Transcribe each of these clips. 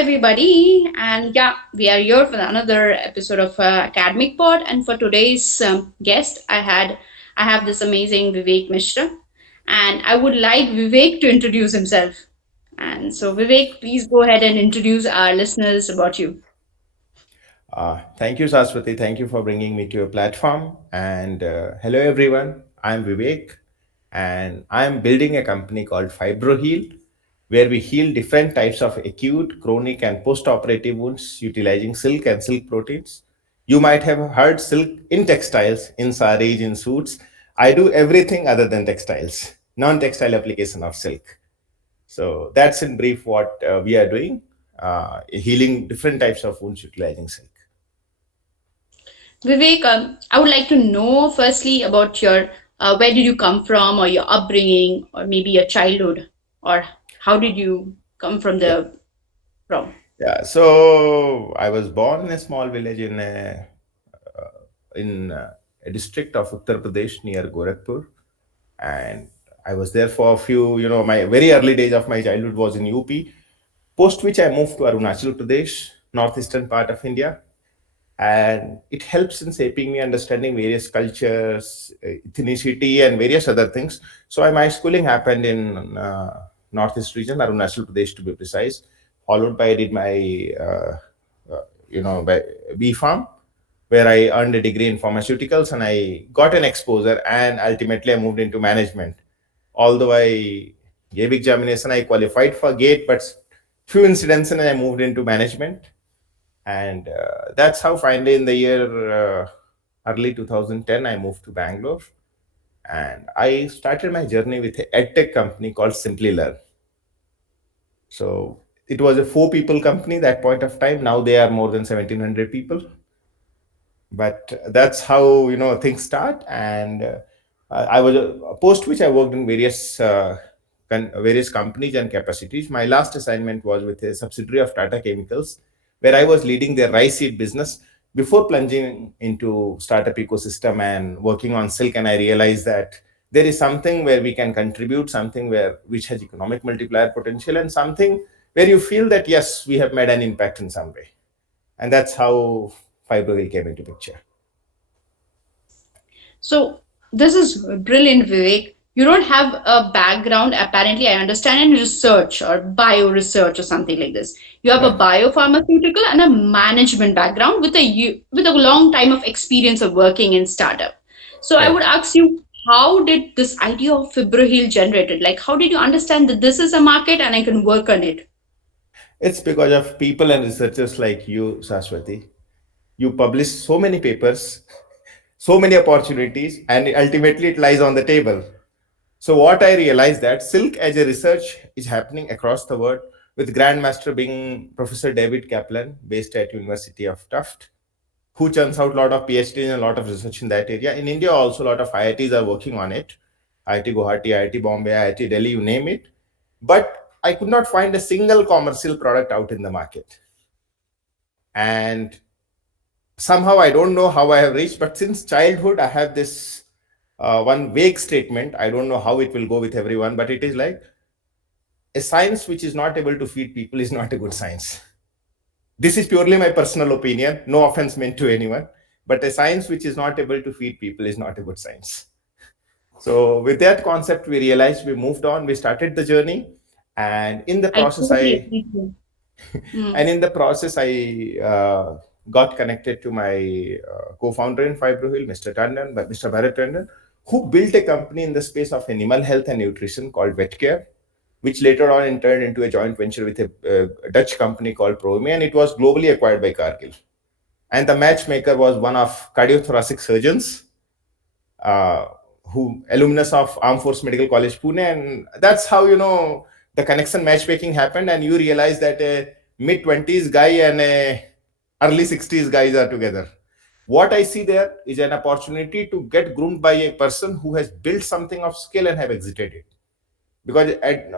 everybody. And yeah, we are here for another episode of Academic Pod. And for today's guest, I have this amazing Vivek Mishra, and I would like Vivek to introduce himself. And so, Vivek, please go ahead and introduce our listeners about you. Thank you, Shaswati. Thank you for bringing me to your platform. And hello, everyone. I'm Vivek, and I'm building a company called FibroHeal, where we heal different types of acute, chronic, and post-operative wounds utilizing silk and silk proteins. You might have heard silk in textiles, in saris, in suits. I do everything other than textiles, non-textile application of silk. So that's in brief what we are doing, healing different types of wounds utilizing silk. Vivek, I would like to know firstly about your where did you come from, or your upbringing, or maybe your childhood, or how did you come from Yeah. the from? Yeah, so I was born in a small village in a district of Uttar Pradesh near Gorakhpur, and I was there for a few. My very early days of my childhood was in UP. Post which I moved to Arunachal Pradesh, northeastern part of India, and it helps in shaping me understanding various cultures, ethnicity, and various other things. So my schooling happened in northeast region, Arunachal Pradesh to be precise. Followed by I did my by B Farm, where I earned a degree in pharmaceuticals and I got an exposure, and ultimately I moved into management. Although I gave examination, I qualified for GATE, but few incidents and I moved into management, and that's how finally in the year early 2010 I moved to Bangalore, and I started my journey with a edtech company called Simply Learn. So it was a four people company that point of time. Now they are more than 1700 people, but that's how things start. And I was post which I worked in various companies and capacities. My last assignment was with a subsidiary of Tata Chemicals, where I was leading their rice seed business before plunging into startup ecosystem and working on silk. And I realized that there is something where we can contribute, something where which has economic multiplier potential, and something where you feel that yes, we have made an impact in some way. And that's how Fibroil came into picture. So this is brilliant, Vivek. You don't have a background, apparently, I understand, in research or bio research or something like this. You have a Right. biopharmaceutical and a management background with with a long time of experience of working in startup. So I would Correct. ask you, how did this idea of fibroheel generated? Like, how did you understand that this is a market and I can work on it? It's because of people and researchers like you, Sashwati. You publish so many papers, so many opportunities, and ultimately it lies on the table. So what I realized that silk as a research is happening across the world, with grandmaster being Professor David Kaplan, based at University of Tufts, who churns out a lot of PhDs and a lot of research in that area. In India, also a lot of IITs are working on it. IIT Guwahati, IIT Bombay, IIT Delhi, you name it. But I could not find a single commercial product out in the market. And somehow I don't know how I have reached, but since childhood, I have this one vague statement. I don't know how it will go with everyone, but it is like a science which is not able to feed people is not a good science. This is purely my personal opinion, no offense meant to anyone, but a science which is not able to feed people is not a good science. So with that concept, we realized, we moved on, we started the journey, and in the I process, totally I agree with you. and Hmm. in the process, I got connected to my co-founder in Fibrohill, Mr. Tandon, Mr. Bharat Tandon, who built a company in the space of animal health and nutrition called VetCare, which later on turned into a joint venture with a Dutch company called Promi, and it was globally acquired by Cargill. And the matchmaker was one of cardiothoracic surgeons, uh, who alumnus of Armed Force Medical College Pune, and that's how the connection matchmaking happened, and you realize that a mid 20s guy and a early 60s guys are together. What I see there is an opportunity to get groomed by a person who has built something of skill and have exited it, because at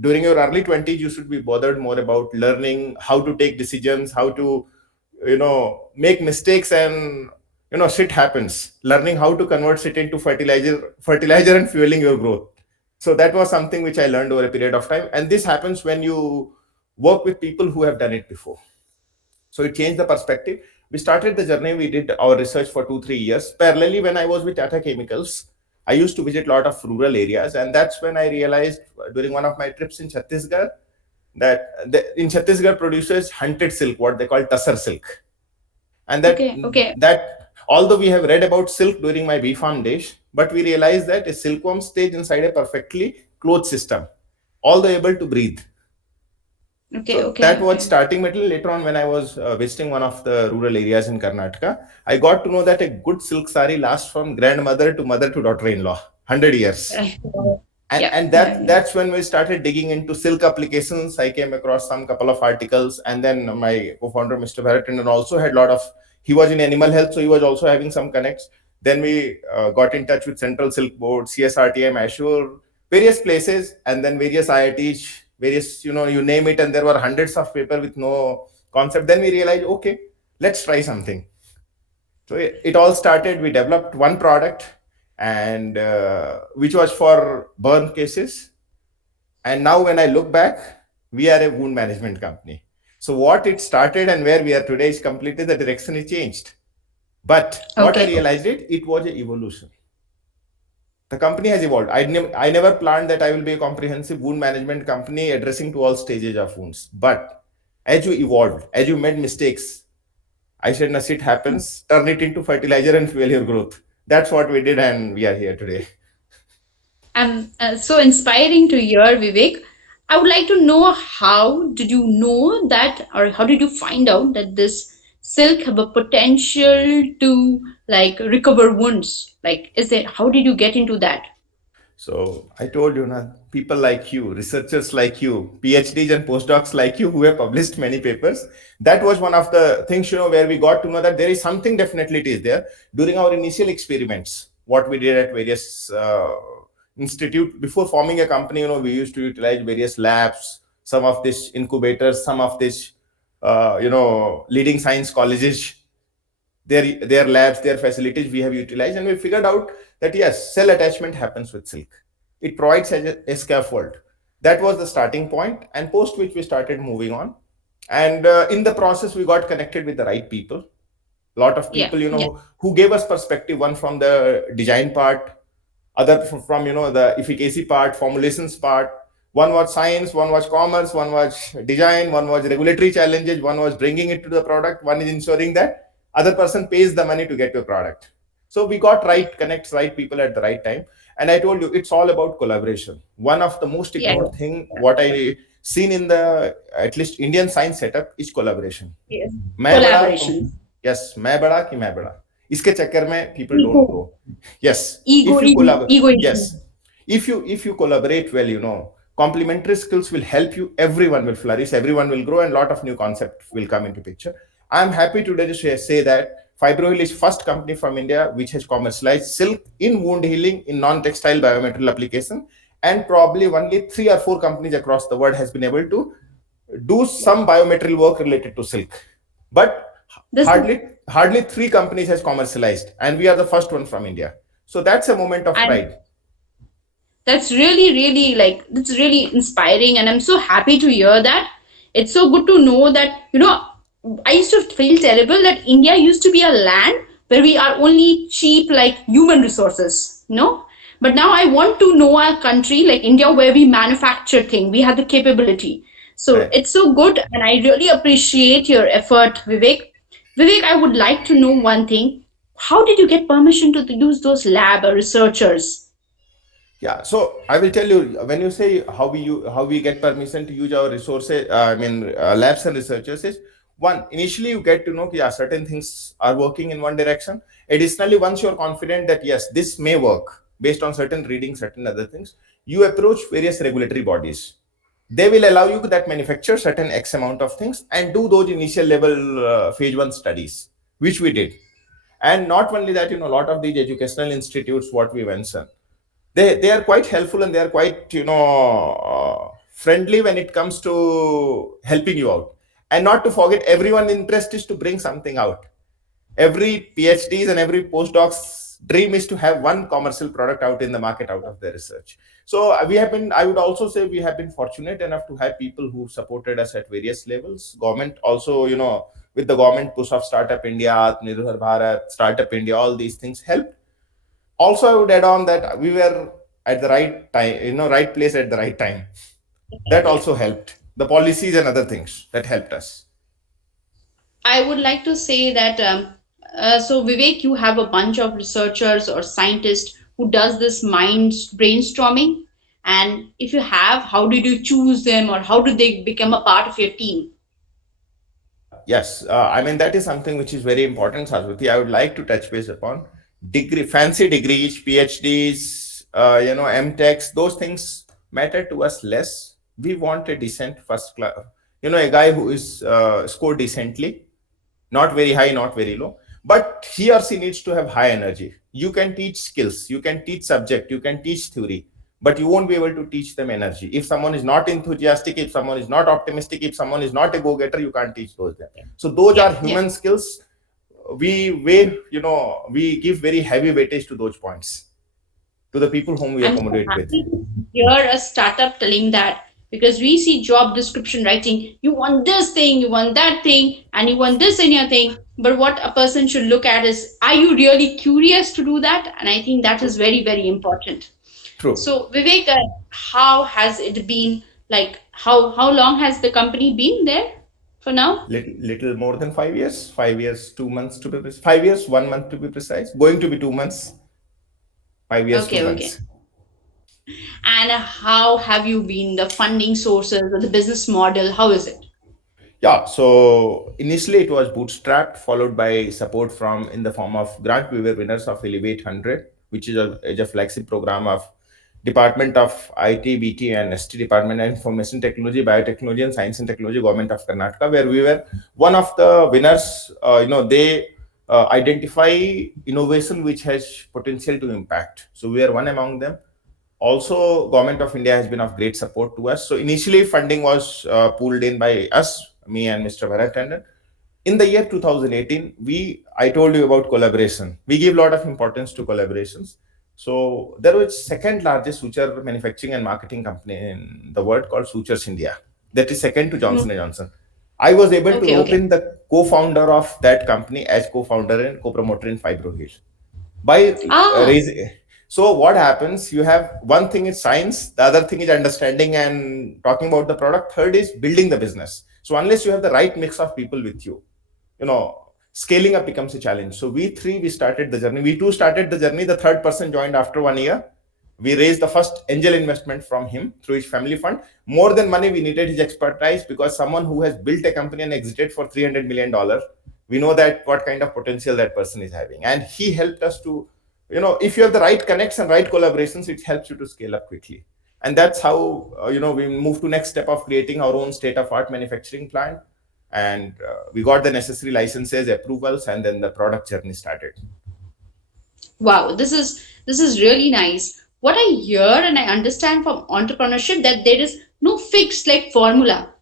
during your early 20s you should be bothered more about learning how to take decisions, how to make mistakes, and shit happens, learning how to convert it into fertilizer and fueling your growth. So that was something which I learned over a period of time, and this happens when you work with people who have done it before. So it changed the perspective. We started the journey. We did our research for 2 3 years. Parallelly, when I was with Tata Chemicals, I used to visit a lot of rural areas, and that's when I realized during one of my trips in Chhattisgarh that in Chhattisgarh produces hunted silk, what they call tussar silk, and Okay, okay, that although we have read about silk during my B Farm days, but we realized that a silkworm stays inside a perfectly closed system, although able to breathe. okay, So okay, that was okay, starting material. Later on, when I was visiting one of the rural areas in Karnataka, I got to know that a good silk sari lasts from grandmother to mother to daughter-in-law, 100 years. right. and Yeah, and yeah, that yeah. that's when we started digging into silk applications. I came across some couple of articles, and then my co-founder Mr. Bharatan also had a lot of, he was in animal health, so he was also having some connects. Then we got in touch with Central Silk Board, CSRTM, Ashur, various places, and then various IITs, various, you name it, and there were hundreds of paper with no concept. Then we realized, okay, let's try something. So it all started. We developed one product, and which was for burn cases. And now, when I look back, we are a wound management company. So what it started and where we are today is completely the direction it changed. But what I Okay, realized it was an evolution. The company has evolved. I never planned that I will be a comprehensive wound management company addressing to all stages of wounds. But as you evolved, as you made mistakes, I said, no, shit happens, turn it into fertilizer and fuel your growth. That's what we did, and we are here today. and so inspiring to hear, Vivek. I would like to know, how did you know that, or how did you find out that this silk have a potential to like recover wounds? Like, is there? How did you get into that? So I told you, na, people like you, researchers like you, PhDs and postdocs like you who have published many papers. That was one of the things, where we got to know that there is something, definitely it is there. During our initial experiments, what we did at various institute before forming a company, we used to utilize various labs, some of these incubators, some of these, leading science colleges, their labs, their facilities we have utilized, and we figured out that yes, cell attachment happens with silk. It provides as a scaffold. That was the starting point, and post which we started moving on. And in the process, we got connected with the right people. A lot of Yeah, people, yeah. who gave us perspective. One from the design part, other from the efficacy part, formulations part. One was science, one was commerce, one was design, one was regulatory challenges, one was bringing it to the product, one is ensuring that other person pays the money to get your product. So we got Yeah, connects right people at the right time. And I told you, it's all about collaboration. One of the most yeah, ignored thing what I seen in the at least Indian science setup is collaboration. yes. मैं बड़ा तुम, Collaboration. Yes मैं बड़ा कि मैं बड़ा, इसके चक्कर में people Ego, don't grow. Yes, if you collaborate, egoism. yes, if you collaborate well, complementary skills will help you. Everyone will flourish, everyone will grow, and lot of new concepts will come into picture. I am happy today to say that Fibroil is first company from India which has commercialized silk in wound healing in non-textile biomaterial application, and probably only 3 or 4 companies across the world has been able to do Yeah. some biometrical work related to silk. But This is, hardly 3 companies has commercialized, and we are the first one from India. So that's a moment of and pride. that's really, really like, that's really inspiring, and I'm so happy to hear that. It's so good to know that, I used to feel terrible that India used to be a land where we are only cheap like human resources, but now I want to know a country like India where we manufacture things, we have the capability. So Right. it's so good, and I really appreciate your effort, Vivek. Vivek, I would like to know one thing. How did you get permission to use those lab or researchers? Yeah, so I will tell you, when you say how we get permission to use our resources, labs and researchers is one. Initially, you get to know, yeah, certain things are working in one direction. Additionally, once you're confident that yes, this may work based on certain readings, certain other things, you approach various regulatory bodies. They will allow you that manufacture certain X amount of things and do those initial level phase 1 studies, which we did. And not only that, a lot of these educational institutes, what we mentioned, they are quite helpful, and they are quite friendly when it comes to helping you out. And not to forget, everyone interest is to bring something out. Every PhDs and every postdoc's dream is to have one commercial product out in the market out of their research. So we have been, I would also say we have been fortunate enough to have people who supported us at various levels. Government also, with the government push of Startup India, Atmanirbhar Bharat, Startup India, all these things helped. Also, I would add on that we were at the right time, right place at the right time. That also helped. The policies and other things that helped us. I would like to say that so Vivek, you have a bunch of researchers or scientists who does this mind brainstorming, and if you have, how did you choose them, or how did they become a part of your team? Yes, I mean that is something which is very important, Saraswati. I would like to touch base upon fancy degrees, PhDs, MTechs. Those things matter to us less. We want a decent first class, a guy who is scored decently, not very high, not very low, but he or she needs to have high energy. You can teach skills, you can teach subject, you can teach theory, but you won't be able to teach them energy. If someone is not enthusiastic, if someone is not optimistic, if someone is not a go-getter, you can't teach those them. So those are Yeah, yeah. human skills. We give very heavy weightage to those points, to the people whom we I'm so accommodate with. happy to hear a startup telling that because we see job description writing, you want this thing, you want that thing, and you want this in your thing. But what a person should look at is, are you really curious to do that? And I think that is True. very, very important. True. So, Vivek, how has it been? Like, how long has the company been there for now? Little more than 5 years. 5 years, 2 months to be precise. 5 years, 1 month to be precise. Going to be 2 months. 5 years, two Okay, okay. months. And how have you been? The funding sources or the business model? How is it? Yeah, so initially it was bootstrapped, followed by support from in the form of grant. We were winners of Elevate 100, which is a flagship program of Department of IT, BT, and ST, Department of Information Technology, Biotechnology, and Science and Technology, Government of Karnataka, where we were one of the winners. They identify innovation which has potential to impact. So we are one among them. Also, Government of India has been of great support to us. So initially funding was pulled in by us, me and Mr. Bharat Tandon. In the year 2018, I told you about collaboration. We give a lot of importance to collaborations. So there was second largest suture manufacturing and marketing company in the world called Sutures India. That is second to Johnson& and Mhm. Johnson. I was able to Okay, rope okay. in the co-founder of that company as co-founder and co-promoter in Fibroheal by Ah, raising. So what happens, you have one thing is science, the other thing is understanding and talking about the product, third is building the business. So unless you have the right mix of people with you, you know scaling up becomes a challenge. So we started the journey. We two started the journey. The third person joined after 1 year. We raised the first angel investment from him through his family fund. More than money, we needed his expertise, because someone who has built a company and exited for $300 million, we know that what kind of potential that person is having. And he helped us to, if you have the right connects and right collaborations, it helps you to scale up quickly. And that's how we moved to next step of creating our own state of art manufacturing plant. And we got the necessary licenses, approvals, and then the product journey started. wow, this is really nice. What I hear and I understand from entrepreneurship that there is no fixed like formula.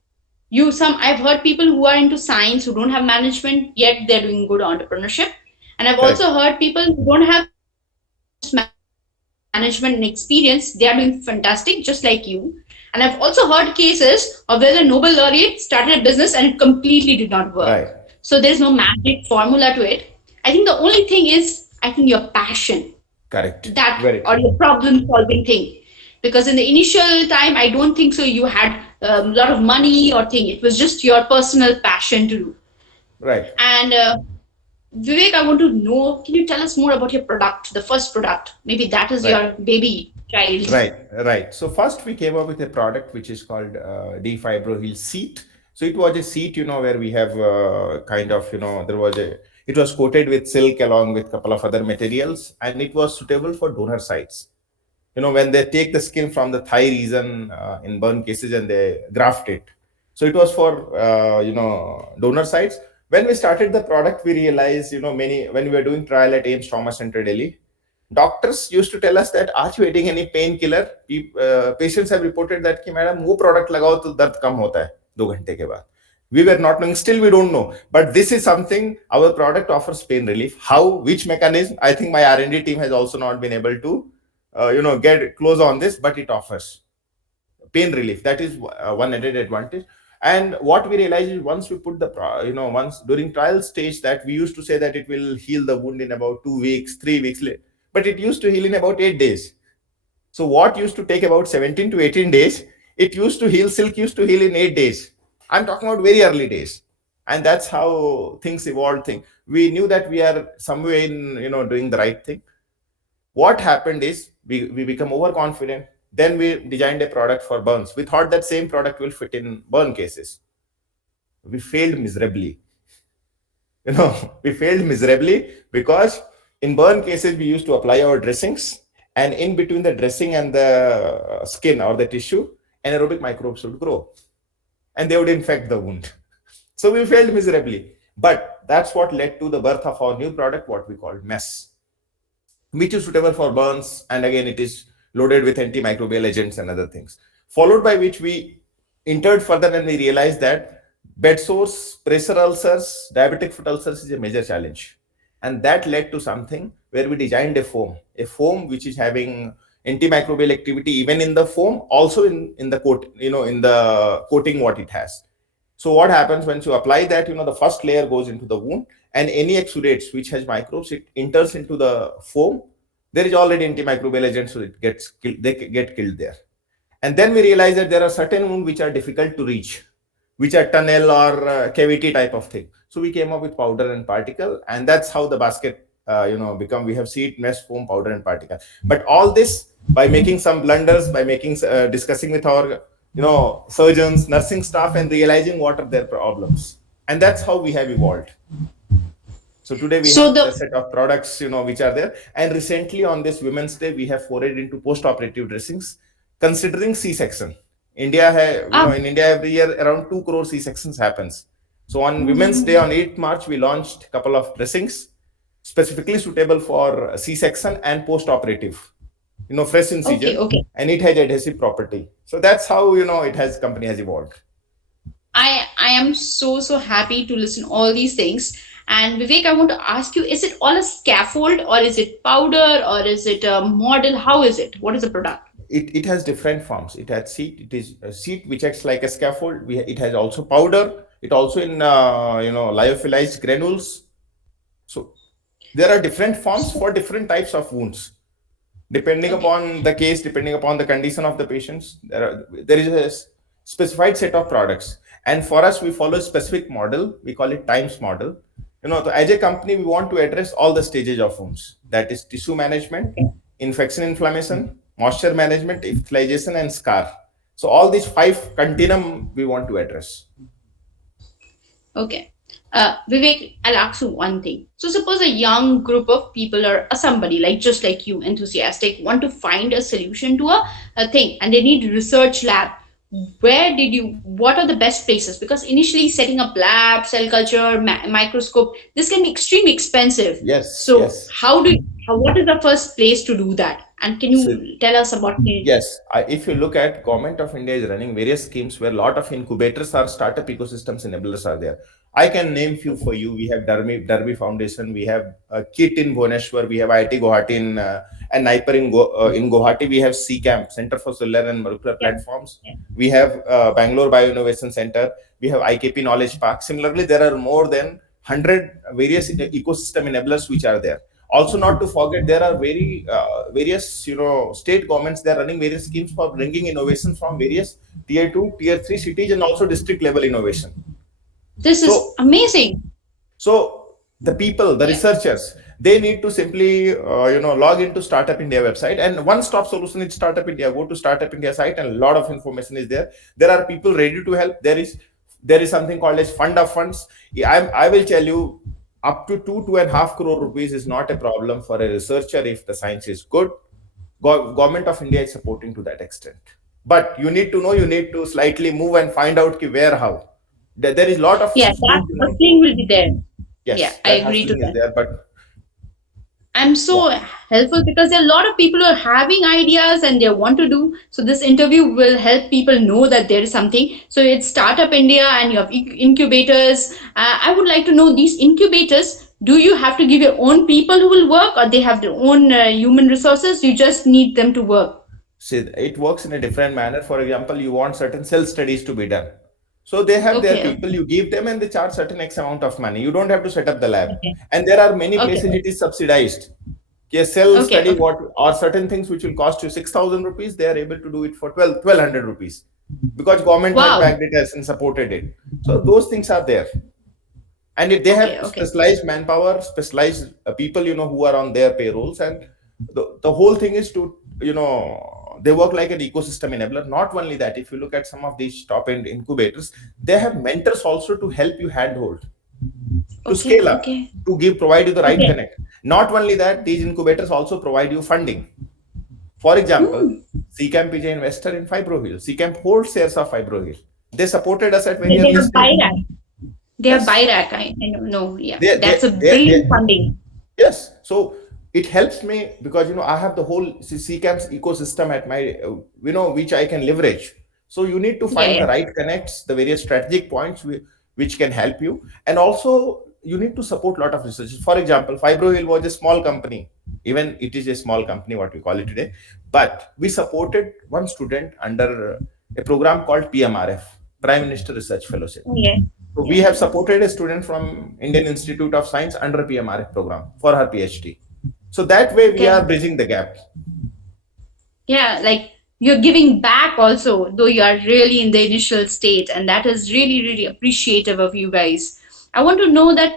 I've heard people who are into science who don't have management yet they're doing good entrepreneurship, and I've also Correct. heard people who don't have management and experience, they are doing fantastic just like you. And I've also heard cases of where a Nobel laureate started a business and it completely did not work. Right. So there's no magic formula to it. I think the only thing is, I think your passion, Correct. that Very or true. your problem solving thing, because in the initial time I don't think so you had a lot of money or thing. It was just your personal passion to do. Right. And Vivek, I want to know, can you tell us more about your product, the first product? Maybe that is Right. your baby child. Right, right. So first we came up with a product which is called defibrohil seat. So it was a seat, where we have kind of, it was coated with silk along with a couple of other materials, and it was suitable for donor sites. When they take the skin from the thigh region in burn cases and they graft it. So it was for, donor sites. When we started the product, we realized, when we were doing trial at AIMS Trauma Center, Delhi, doctors used to tell us that, are you eating any painkiller? Patients have reported that कि madam वो product लगाओ तो दर्द कम होता है 2 घंटे के बाद. We were not knowing, still we don't know, but this is something. Our product offers pain relief. How, which mechanism, I think my R&D team has also not been able to get close on this, but it offers pain relief. That is one added advantage. And what we realized is, once we put the once during trial stage, that we used to say that it will heal the wound in about 2 weeks, 3 weeks later, but it used to heal in about 8 days. So what used to take about 17 to 18 days, it used to heal, silk used to heal in 8 days. I'm talking about very early days. And that's how things evolved. We knew that we are somewhere in, doing the right thing. What happened is, we become overconfident. Then we designed a product for burns. We thought that same product will fit in burn cases. We failed miserably. We failed miserably because in burn cases, we used to apply our dressings, and in between the dressing and the skin or the tissue, anaerobic microbes would grow and they would infect the wound. So we failed miserably. But that's what led to the birth of our new product, what we call MESS, which is suitable for burns. And again, it is loaded with antimicrobial agents and other things. Followed by which we entered further and we realized that bed sores, pressure ulcers, diabetic foot ulcers is a major challenge. And that led to something where we designed a foam which is having antimicrobial activity even in the foam, also in the coat, in the coating what it has. So what happens once you apply that, the first layer goes into the wound, and any exudates which has microbes, it enters into the foam. There is already antimicrobial agent, so it gets killed, they get killed there. And then we realize that there are certain wounds which are difficult to reach, which are tunnel or cavity type of thing. So we came up with powder and particle, and that's how the basket, become. We have seed, mesh, foam, powder, and particle. But all this by making some blunders, by making discussing with our surgeons, nursing staff, and realizing what are their problems, and that's how we have evolved. So today we So have the the set of products, which are there. And recently on this Women's Day, we have forayed into post-operative dressings, considering C-section. In India every year around 2 crore C-sections happens. So on Women's Day on 8th March, we launched a couple of dressings specifically suitable for C-section and post-operative, fresh okay, incision, okay. and it has adhesive property. So that's how, company has evolved. I am so happy to listen all these things. And Vivek, I want to ask you: is it all a scaffold, or is it powder, or is it a model? How is it? What is the product? It has different forms. It has seat. It is a seat which acts like a scaffold. It has also powder. It also in lyophilized granules. So there are different forms for different types of wounds, depending Okay, upon the case, depending upon the condition of the patients. There is a specified set of products, and for us, we follow a specific model. We call it times model. So as a company, we want to address all the stages of wounds. That is tissue management, okay, infection, inflammation, moisture management, epithelialization, and scar. So all these five continuum we want to address. okay. Vivek, I'll ask you one thing. So suppose a young group of people, or somebody like just like you, enthusiastic, want to find a solution to a thing, and they need research lab. What are the best places? Because initially setting up lab, cell culture, microscope, this can be extremely expensive. Yes, So yes. what is the first place to do that? And can So you tell us about it? yes, if you look at Government of India is running various schemes where a lot of incubators or startup ecosystems enablers are there. I can name few for you. We have Derby Foundation, we have KIT in Bhubaneswar, we have IIT Guwahati and NIPER in Guwahati. We have CCAMP, Center for Cellular and Molecular Yeah, Platforms. yeah. We have Bangalore Bio Innovation Center. We have IKP Knowledge Park. Similarly, there are more than 100 various ecosystem enablers which are there. Also, not to forget, there are various state governments. They are running various schemes for bringing innovation from various tier 2, tier 3 cities, and also district level innovation. This is So amazing. so the people, the Yeah. researchers, they need to simply log into Startup India website, and one stop solution is Startup India. Go to Startup India site, and a lot of information is there. There are people ready to help. There is something called as fund of funds. I will tell you, up to 2.5 crore rupees is not a problem for a researcher if the science is good. Government of India is supporting to that extent. But you need to know, you need to slightly move and find out where, how. There is a lot of Yeah, that schemes in. hustling will be there. Yeah, Yes, I that agree to hustling is that. there, but I'm Yeah. so helpful because there are a lot of people who are having ideas and they want to do. So this interview will help people know that there is something. So it's Startup India and you have incubators. I would like to know these incubators. Do you have to give your own people who will work, or they have their own human resources? You just need them to work. See, it works in a different manner. For example, you want certain cell studies to be done. So they have their Okay. people, you give them and they charge certain X amount of money. You don't have to set up the lab. Okay. And there are many Okay. places it is subsidized. A cell Okay. study, Okay. what or certain things which will cost you 6,000 rupees, they are able to do it for 1,200 rupees because government has Wow. backed it as and supported it. So those things are there. And they Okay. have Okay. specialized manpower, specialized people, who are on their payrolls. And the whole thing is to, they work like an ecosystem enabler. Not only that, if you look at some of these top end incubators, they have mentors also to help you handhold to Okay. scale up, Okay. to provide you the right Okay. connect. Not only that, these incubators also provide you funding. For example, Hmm. CCAMP is an investor in Fibrohill. CCAMP holds shares of Fibrohill. They supported us at very They early have stage. buy. They have Yes. BIRAC. I don't know. Yeah, They, that's a they, they, brilliant they, funding. yes. So it helps me because, I have the whole CCAMP's ecosystem at my, which I can leverage. So you need to Yeah, find the yeah, right connects, the various strategic points which can help you. And also you need to support a lot of research. For example, Fibrohill was a small company. Even it is a small company, what we call it today. But we supported one student under a program called PMRF, Prime Minister Research Fellowship. yeah, So we yeah, have yeah. supported a student from Indian Institute of Science under PMRF program for her PhD. So that way we are Okay. bridging the gap. Yeah, like you're giving back also, though you are really in the initial state, and that is really, really appreciative of you guys. I want to know that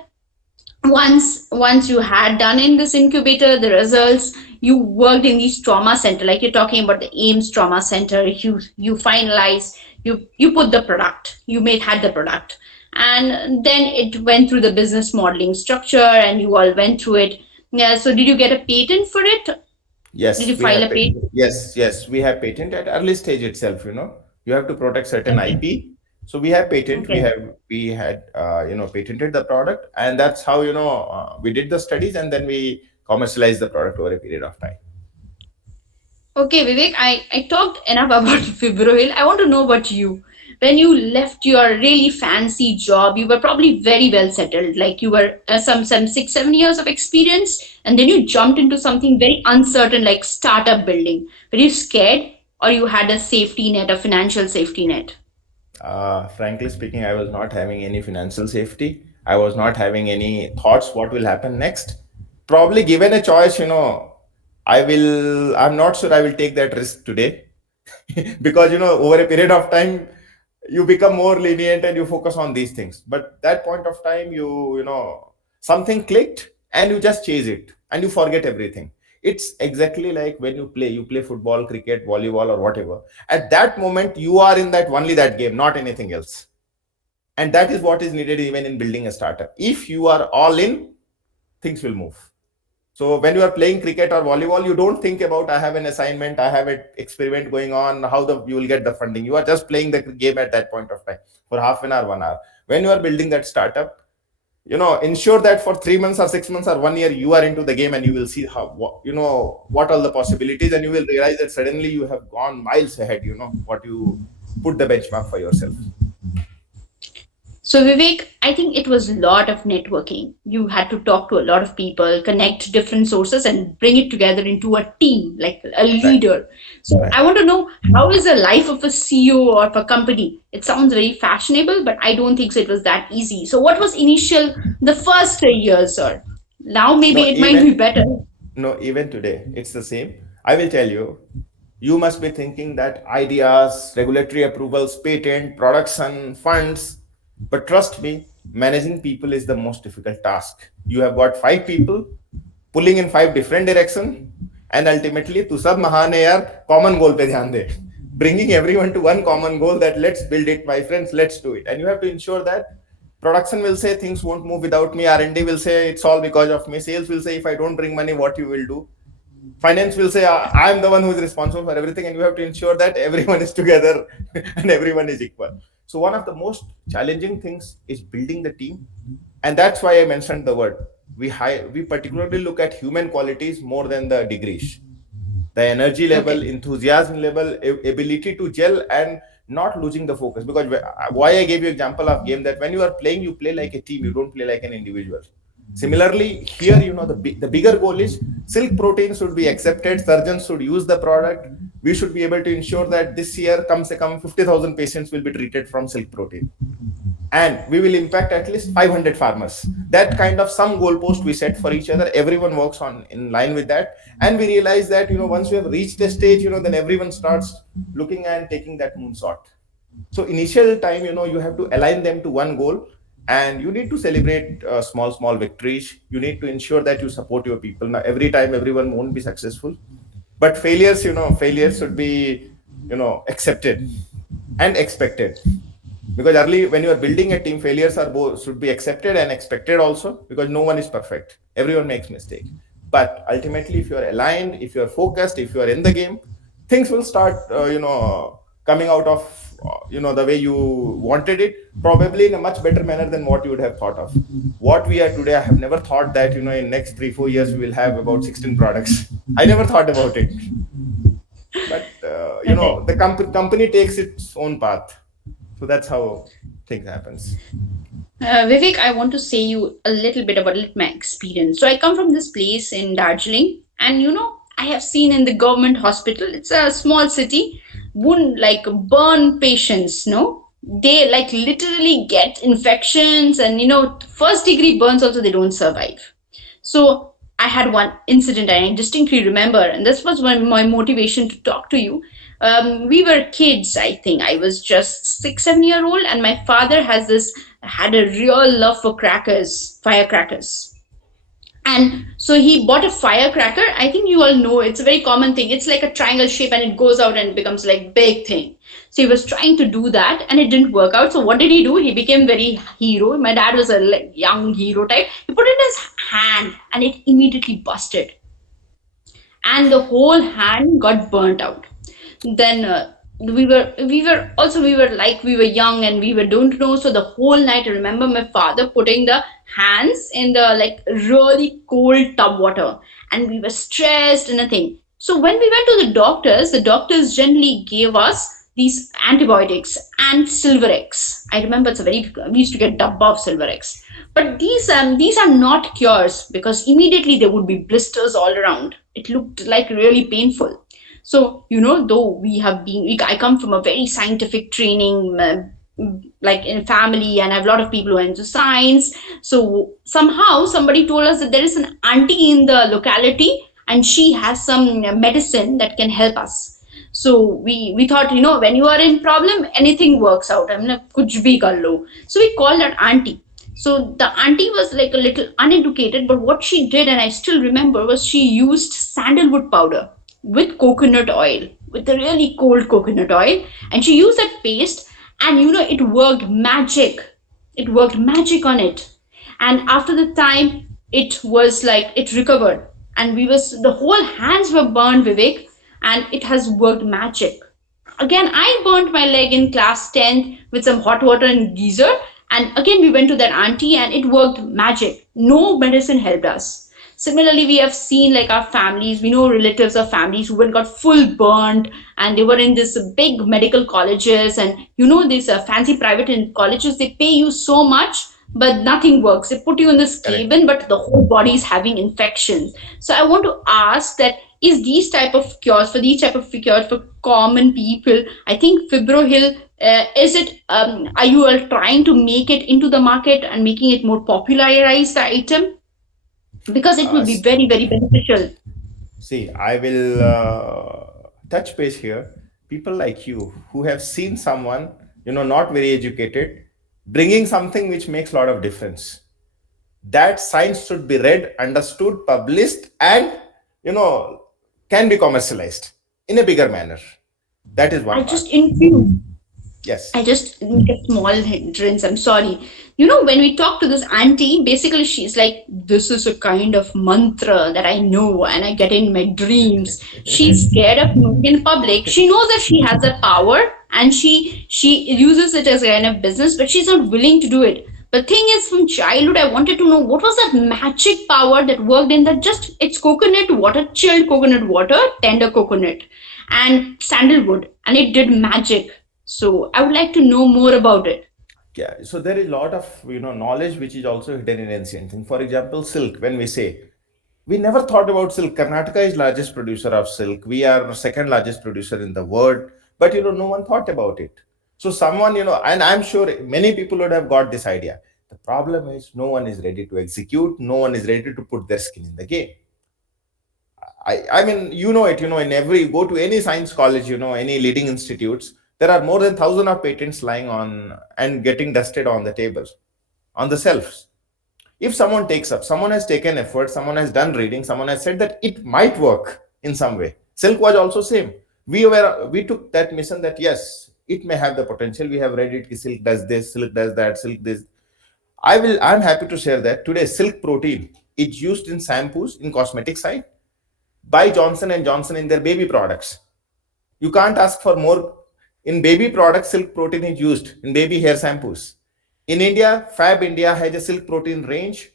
once you had done in this incubator the results, you worked in this trauma center, like you're talking about the AIMS trauma center. You finalized, you put the product, you made had the product, and then it went through the business modeling structure, and you all went through it. Yeah, so did you get a patent for it? Did you Yes, we file have a patent? yes, we have patent at early stage itself. You have to protect certain Okay. IP. So we have patent. Okay. We had patented the product, and that's how we did the studies, and then we commercialized the product over a period of time. Okay, Vivek, I talked enough about Fibroil. I want to know about you. When you left your really fancy job, you were probably very well settled. Like you were some 6 7 years of experience, and then you jumped into something very uncertain, like startup building. Were you scared, or you had a safety net, a financial safety net? Frankly speaking, I was not having any financial safety. I was not having any thoughts what will happen next. Probably given a choice, I'm not sure I will take that risk today because, over a period of time, you become more lenient and you focus on these things. But that point of time, something clicked and you just chase it and you forget everything. It's exactly like when you play football, cricket, volleyball, or whatever. At that moment, you are in that only that game, not anything else. And that is what is needed even in building a startup. If you are all in, things will move. So when you are playing cricket or volleyball, you don't think about I have an assignment, I have an experiment going on, how you will get the funding. You are just playing the game at that point of time for half an hour, 1 hour. When you are building that startup, ensure that for 3 months or 6 months or 1 year, you are into the game and you will see what all the possibilities, and you will realize that suddenly you have gone miles ahead. What you put the benchmark for yourself. So, Vivek, I think it was a lot of networking. You had to talk to a lot of people, connect different sources, and bring it together into a team, like a Right, leader. So, right. I want to know, how is the life of a CEO or of a company? It sounds very fashionable, but I don't think so it was that easy. So, what was the first years, sir? Now, No, maybe it might be even better. No, even today, it's the same. I will tell you, you must be thinking that ideas, regulatory approvals, patent, production, funds. But trust me, managing people is the most difficult task. You have got 5 people pulling in 5 different directions, and ultimately, to sab mahan hai yaar, common goal pe dhyan de. Bringing everyone to one common goal that let's build it, my friends, let's do it. And you have to ensure that production will say things won't move without me, R&D will say it's all because of me, sales will say if I don't bring money what you will do, finance will say I'm the one who is responsible for everything, and you have to ensure that everyone is together and everyone is equal. So one of the most challenging things is building the team, and that's why I mentioned the word. We particularly look at human qualities more than the degrees, the energy level, Okay. enthusiasm level, ability to gel, and not losing the focus. Because why I gave you example of game, that when you are playing, you play like a team, you don't play like an individual. Similarly here, the bigger goal is silk protein should be accepted, surgeons should use the product. We should be able to ensure that this year comes, 50,000 patients will be treated from silk protein, and we will impact at least 500 farmers. That kind of some goalpost we set for each other, everyone works on in line with that. And we realize that, once we have reached a stage, then everyone starts looking and taking that moonshot. So initial time, you have to align them to one goal, and you need to celebrate small victories. You need to ensure that you support your people. Now every time everyone won't be successful, but failures should be, accepted and expected. Because early, when you are building a team, failures are both should be accepted and expected also, because no one is perfect, everyone makes mistake. But ultimately, if you are aligned, if you are focused, if you are in the game, things will start coming out of the way you wanted it, probably in a much better manner than what you would have thought of. What we are today, I have never thought that, in next 3 4 years we will have about 16 products. I never thought about it. But Okay. the company takes its own path. So that's how things happens. Vivek, I want to say you a little bit about my experience. So I come from this place in Darjeeling, and I have seen in the government hospital. It's a small city. Wouldn't like burn patients. No, they like literally get infections, and first degree burns also they don't survive. So I had one incident I distinctly remember, and this was when my motivation to talk to you. We were kids, I think. I was just 6, 7 year old, and my father had a real love for crackers, firecrackers. And so he bought a firecracker. I think you all know it's a very common thing. It's like a triangle shape and it goes out and it becomes like big thing. So he was trying to do that and it didn't work out. So what did he do? He became very hero. My dad was a like, young hero type. He put it in his hand and it immediately busted and the whole hand got burnt out. Then we were young and we were don't know. So the whole night I remember my father putting the hands in the like really cold tub water, and we were stressed and nothing. So when we went to the doctors generally gave us these antibiotics and Silverex. I remember it's a very we used to get dabba of Silverex. But these are not cures because immediately there would be blisters all around. It looked like really painful. So though I come from a very scientific training, like in family, and I have a lot of people who are into science. So somehow somebody told us that there is an auntie in the locality, and she has some medicine that can help us. So we thought, when you are in problem, anything works out. I mean, like, kuch bhi kar lo. So we called that auntie. So the auntie was like a little uneducated, but what she did, and I still remember, was she used sandalwood powder with coconut oil, with the really cold coconut oil, and she used that paste, and it worked magic. It worked magic on it, and after the time, it was like it recovered, and we was the whole hands were burned, Vivek, and it has worked magic. Again, I burnt my leg in class 10th with some hot water and geyser. And again, we went to that auntie and it worked magic. No medicine helped us. Similarly, we have seen like our families, we know relatives of families who went got full burned and they were in this big medical colleges and these fancy private colleges, they pay you so much but nothing works. They put you in this Correct. cabin, but the whole body is having infections. So I want to ask that is these type of cures for these type of cures for common people? I think Fibrohil is it? Are you all trying to make it into the market and making it more popularized the item because it will be S- very very beneficial. See, I will touch base here. People like you who have seen someone, not very educated, bringing something which makes a lot of difference. That science should be read, understood, published, and you know can be commercialized in a bigger manner. That is I one just part. infuse. Yes. I just make a small hindrance. I'm sorry. When we talk to this auntie, basically she's like, this is a kind of mantra that I know and I get in my dreams. She's scared of moving in public. She knows that she has a power and she uses it as a kind of business, but she's not willing to do it. But thing is, from childhood, I wanted to know what was that magic power that worked in that just it's coconut water, chilled coconut water, tender coconut, and sandalwood, and it did magic. So I would like to know more about it. Yeah, so there is a lot of knowledge which is also hidden in ancient thing. For example, silk. When we say, we never thought about silk. Karnataka is largest producer of silk. We are second largest producer in the world, but no one thought about it. So someone, and I'm sure many people would have got this idea. The problem is no one is ready to execute. No one is ready to put their skin in the game. I mean, in every, go to any science college, any leading institutes, there are more than 1,000 of patents lying on and getting dusted on the tables, on the shelves. If someone takes up, someone has taken effort, someone has done reading, someone has said that it might work in some way. Silk was also same. We took that mission that yes, it may have the potential. We have read it. Silk does this, silk does that, silk this. I'm happy to share that today silk protein is used in shampoos, in cosmetic side, by Johnson and Johnson in their baby products. You can't ask for more. In baby products, silk protein is used in baby hair shampoos. In India, Fab India has a silk protein range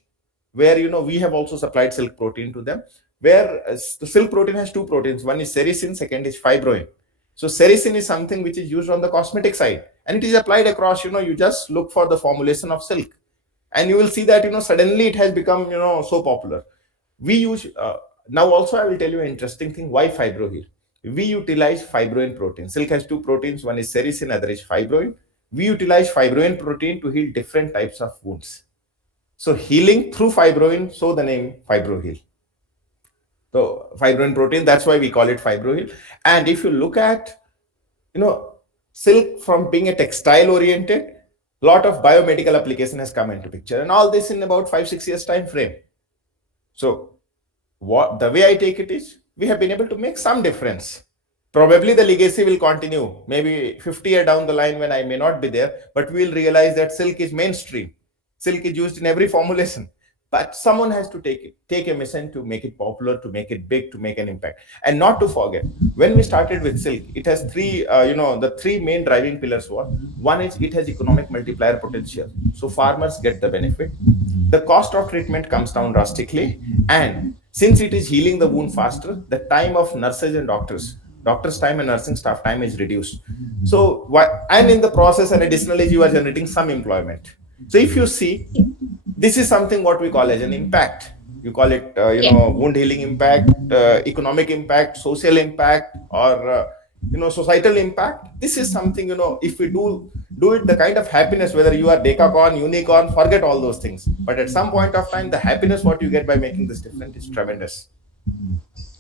where we have also supplied silk protein to them. Where the silk protein has two proteins. One is sericin, second is fibroin. So sericin is something which is used on the cosmetic side, and it is applied across. You just look for the formulation of silk, and you will see that suddenly it has become so popular. We use now also I will tell you an interesting thing. Why fibro here? We utilize fibroin protein. Silk has two proteins. One is sericin, other is fibroin. We utilize fibroin protein to heal different types of wounds. So healing through fibroin, so the name fibroheal. So fibroin protein, that's why we call it fibroheal. And if you look at, you know, silk from being a textile oriented, lot of biomedical application has come into picture, and all this in about 5-6 years time frame. So what the way I take it is, we have been able to make some difference. Probably the legacy will continue. Maybe 50 years down the line when I may not be there, but we will realize that silk is mainstream. Silk is used in every formulation. But someone has to take a mission to make it popular, to make it big, to make an impact. And not to forget, when we started with silk, it has the three main driving pillars were, one is it has economic multiplier potential. So farmers get the benefit. The cost of treatment comes down drastically. And since it is healing the wound faster, the time of nurses and doctors' time and nursing staff time is reduced. So, and in the process, and additionally, you are generating some employment. So, if you see, this is something what we call as an impact. You call it, Yeah. wound healing impact, economic impact, social impact, or societal impact. This is something, if we do it, the kind of happiness, whether you are decacorn, unicorn, forget all those things. But at some point of time, the happiness what you get by making this different is tremendous.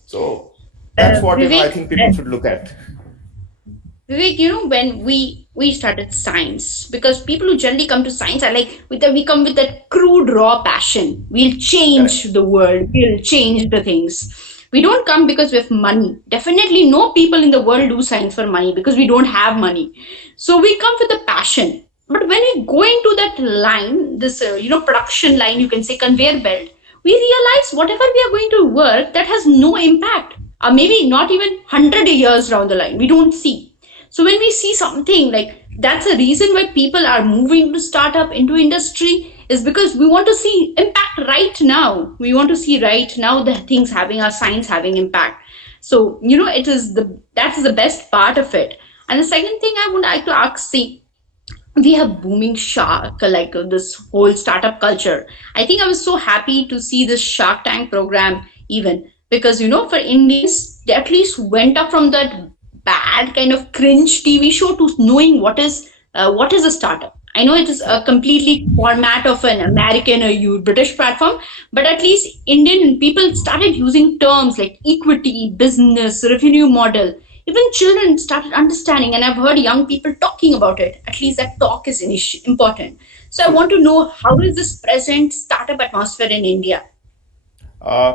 So that's what I Vivek, think people should look at. Vivek, when we started science, because people who generally come to science are like we come with that crude raw passion. We'll change Correct. the world. We'll change the things. We don't come because we have money. Definitely, no people in the world do science for money because we don't have money. So we come with a passion. But when we go into that line, this production line, you can say conveyor belt, we realize whatever we are going to work that has no impact, or maybe not even 100 years down the line, we don't see. So when we see something like that's the reason why people are moving to startup into industry is because we want to see impact right now. We want to see right now the things having our science having impact. So it is that's the best part of it. And the second thing I would like to ask, see, we have booming shark like this whole startup culture. I think I was so happy to see this Shark Tank program, even because for Indians they at least went up from that bad kind of cringe TV show to knowing what is a startup. I know it is a Correct. completely format of an American or British platform, but at least Indian people started using terms like equity, business, revenue model. Even children started understanding, and I've heard young people talking about it. At least that talk is important. So I So want to know, how is this present startup atmosphere in India?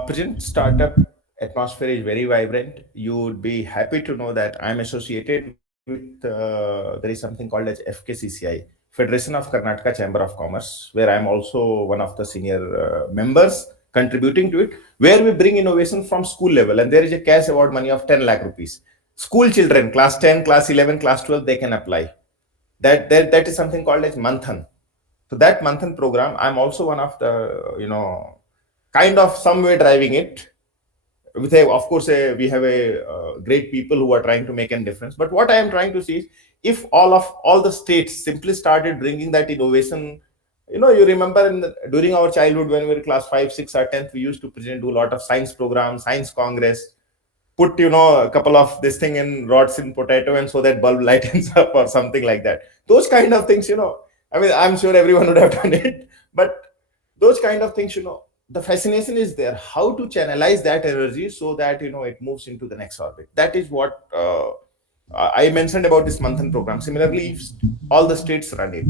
present startup atmosphere is very vibrant. You would be happy to know that I'm associated with there is something called as FKCCI, Federation of Karnataka Chamber of Commerce, where I'm also one of the senior members contributing to it, where we bring innovation from school level, and there is a cash award money of 10 lakh rupees. School children, class 10, class 11, class 12, they can apply. That is something called as Manthan. So that Manthan program, I'm also one of the, kind of some way driving it. With of course, we have a great people who are trying to make a difference. But what I am trying to see is, if all the states simply started bringing that innovation. You remember during our childhood, when we were class 5, 6, or 10th, we used to present, do a lot of science programs, science congress, put a couple of this thing in rods in potato, and so that bulb lightens up or something like that. Those kind of things, I mean, I'm sure everyone would have done it, but those kind of things, the fascination is there, how to channelize that energy so that it moves into the next orbit. That is what I mentioned about this Manthan program. Similarly, if all the states run it,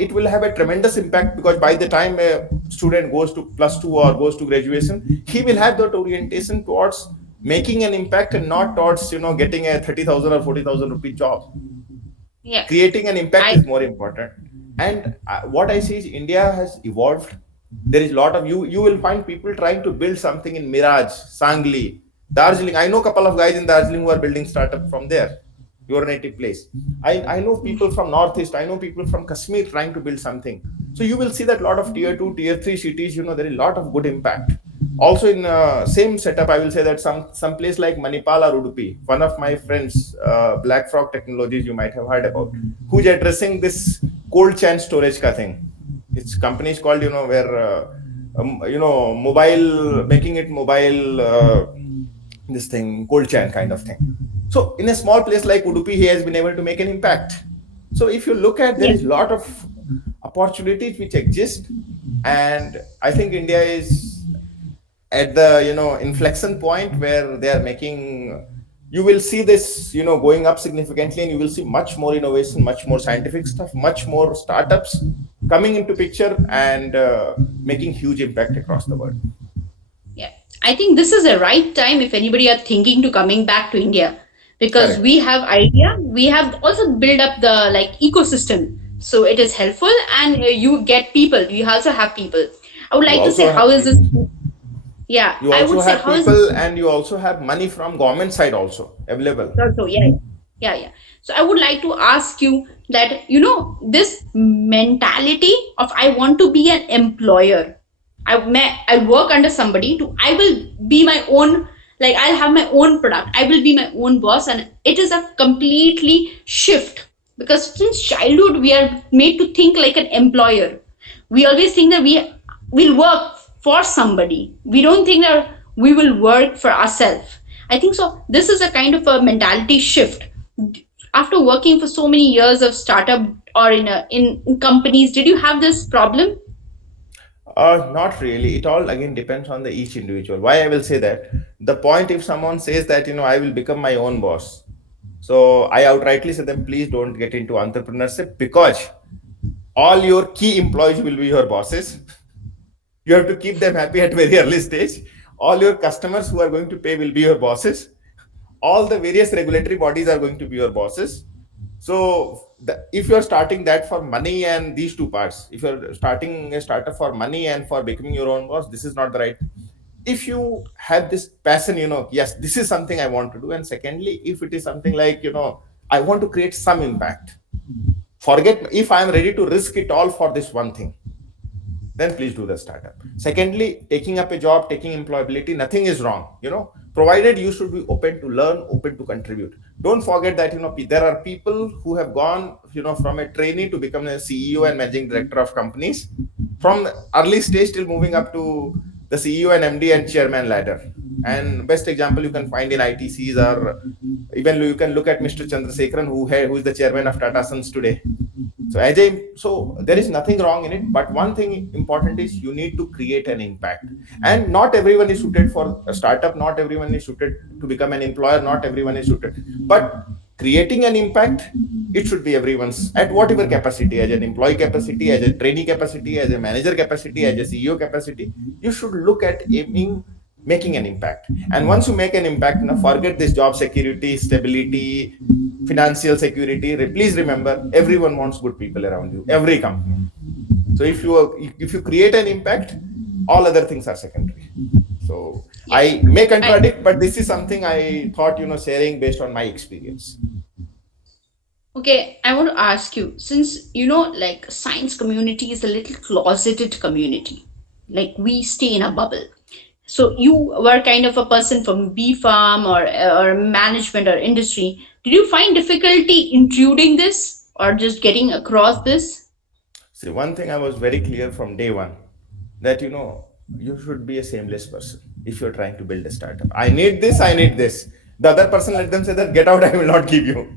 it will have a tremendous impact, because by the time a student goes to plus two or goes to graduation, he will have that orientation towards making an impact, and not towards getting a 30,000 or 40,000 rupee job. Yeah. Creating an impact I is more important. And what I see is, India has evolved. There is a lot of, you will find people trying to build something in Miraj, Sangli, Darjeeling. I know a couple of guys in Darjeeling who are building startup from there, your native place. I know people from Northeast, I know people from Kashmir trying to build something. So you will see that a lot of tier 2, tier 3 cities, there is a lot of good impact. Also in same setup, I will say that some place like Manipal or Udupi, one of my friends, Black Frog Technologies, you might have heard about, who's addressing this cold chain storage ka thing. Its company is called, where mobile, making it mobile, this thing, cold chain kind of thing. So in a small place like Udupi, he has been able to make an impact. So if you look at, there Yeah. is a lot of opportunities which exist. And I think India is at the inflection point where they are making, you will see this going up significantly, and you will see much more innovation, much more scientific stuff, much more startups coming into picture, and making huge impact across the world. Yeah, I think this is the right time if anybody are thinking to coming back to India, because Correct. we have idea, we have also built up the like ecosystem, so it is helpful, and you get people. You also have people. I would You like to say, also how have is this? people. Yeah, You I also would say, have how is this people, and you also have money from government side also available. also? Yeah, yeah. So I would like to ask you that this mentality of I want to be an employer. I work under somebody to I will be my own, like I'll have my own product. I will be my own boss, and it is a completely shift, because since childhood we are made to think like an employer. We always think that we will work for somebody. We don't think that we will work for ourselves. I think so. This is a kind of a mentality shift. After working for so many years of startup or in companies, did you have this problem? Not really. It all again depends on the each individual. Why I will say that, the point, if someone says that I will become my own boss, so I outrightly say them, please don't get into entrepreneurship, because all your key employees will be your bosses. You have to keep them happy at very early stage. All your customers who are going to pay will be your bosses. All the various regulatory bodies are going to be your bosses. So if you're starting that for money and these two parts, if you're starting a startup for money and for becoming your own boss, this is not the right. If you have this passion, yes, this is something I want to do. And secondly, if it is something like, I want to create some impact, forget if I'm ready to risk it all for this one thing, then please do the startup. Secondly, taking up a job, taking employability, nothing is wrong, provided you should be open to learn, open to contribute. Don't forget that, there are people who have gone, from a trainee to become a CEO and managing director of companies, from early stage till moving up to the CEO and MD and chairman ladder. And best example you can find in ITCs, or even you can look at Mr. Chandrasekharan, who is the chairman of Tata Sons today. So Ajay, so there is nothing wrong in it, but one thing important is, you need to create an impact. And not everyone is suited for a startup, not everyone is suited to become an employer, not everyone is suited. But creating an impact, it should be everyone's at whatever capacity, as an employee capacity, as a trainee capacity, as a manager capacity, as a CEO capacity. You should look at aiming, making an impact. And once you make an impact, forget this job security, stability, financial security. Please remember, everyone wants good people around you, every company. So if you create an impact, all other things are secondary. So Yeah. I may I contradict, but this is something I thought, sharing based on my experience. Okay, I want to ask you, since like science community is a little closeted community, like we stay in a bubble. So you were kind of a person from B farm or management or industry. Did you find difficulty intruding this or just getting across this? See, one thing I was very clear from day one, that you should be a shameless person if you're trying to build a startup. I need this, I need this. The other person, let them say that get out, I will not give you.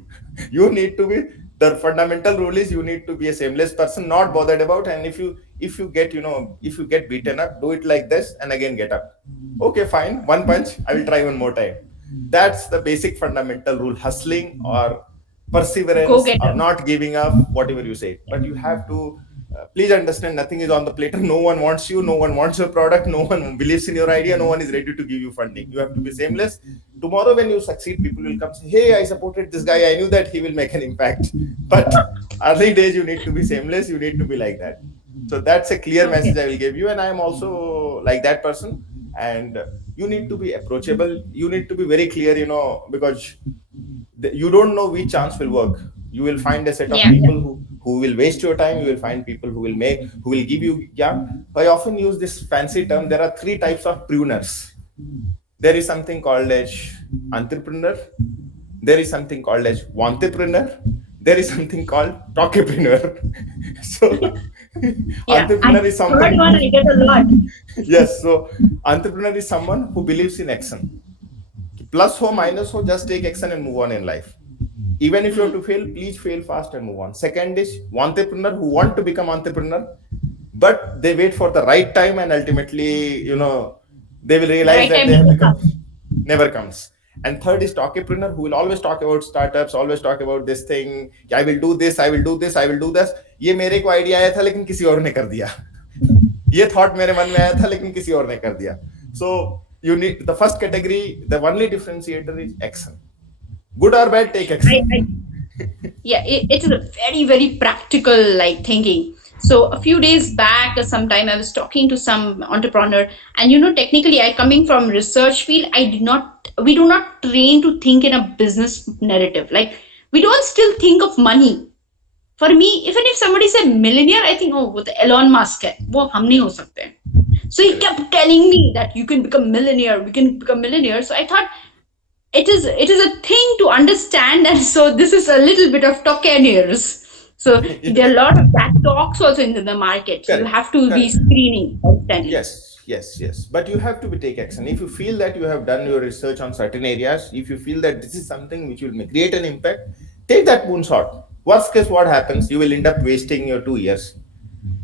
You need to be, the fundamental rule is you need to be a shameless person, not bothered about. And if you get, if you get beaten up, do it like this and again get up. Okay, fine. One punch, I will try one more time. That's the basic fundamental rule. Hustling or Go perseverance get or her. not giving up, whatever you say. But you have to please understand, nothing is on the platter. No one wants you, no one wants your product, no one believes in your idea, no one is ready to give you funding. You have to be shameless. Tomorrow when you succeed, people will come say, hey, I supported this guy, I knew that he will make an impact. But early days you need to be shameless, you need to be like that. So that's a clear Okay. message I will give you, and I am also like that person. And you need to be approachable, you need to be very clear, because you don't know which chance will work. You will find a set of Yeah. people who will waste your time, you will find people who will give you, yeah. I often use this fancy term, there are three types of pruners. There is something called as entrepreneur, there is something called as wantrepreneur, there is something called talkpreneur. So Yeah. I entrepreneur is third someone one I get a lot. yes, so entrepreneur is someone who believes in action. Plus ho minus ho, just take action and move on in life. Even if you have to fail, please fail fast and move on. Second is entrepreneur who want to become entrepreneur, but they wait for the right time, and ultimately, they will The realize right that time they have never become, comes. never comes. And third is talkpreneur who will always talk about startups, always talk about this thing. I will do this, I will do this, I will do this. ये मेरे को idea आया था लेकिन किसी और ने कर दिया. ये थॉट मेरे मन में आया था लेकिन किसी और ने कर दिया. So you need the first category. The only differentiator is action. Good or bad, take action. I Yeah, it is a very very practical like thinking. So a few days back or sometime I was talking to some entrepreneur, and technically I coming from research field, I did not we do not train to think in a business narrative. Like we don't still think of money. For me, even if somebody say millionaire, I think, oh, वो तो Elon Musk है, वो हम नहीं हो सकते. So he Correct. kept telling me that you can become millionaire, we can become millionaire. So I thought it is a thing to understand, and so this is a little bit of talkaneers. So there are a Yeah. lot of that talks also in the market. You Correct. have to be Correct. screening constantly. Yes, yes, yes. But you have to be take action. If you feel that you have done your research on certain areas, if you feel that this is something which will create an impact, take that moonshot. Worst case, what happens? You will end up wasting your 2 years.